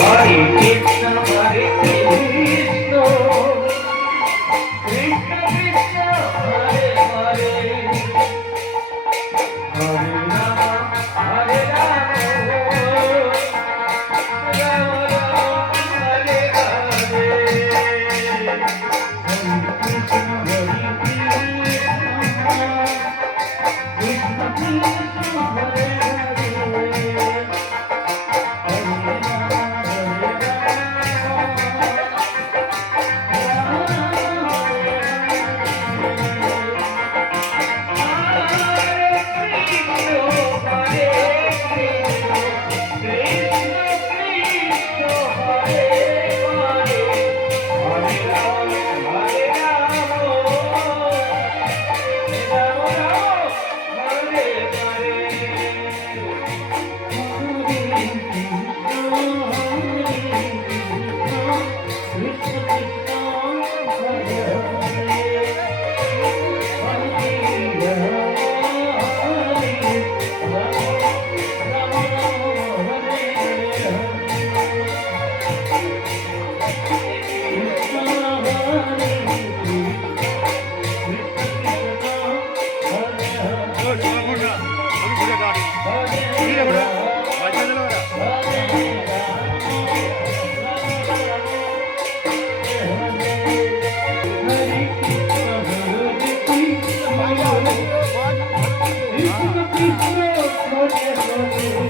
body. Oh,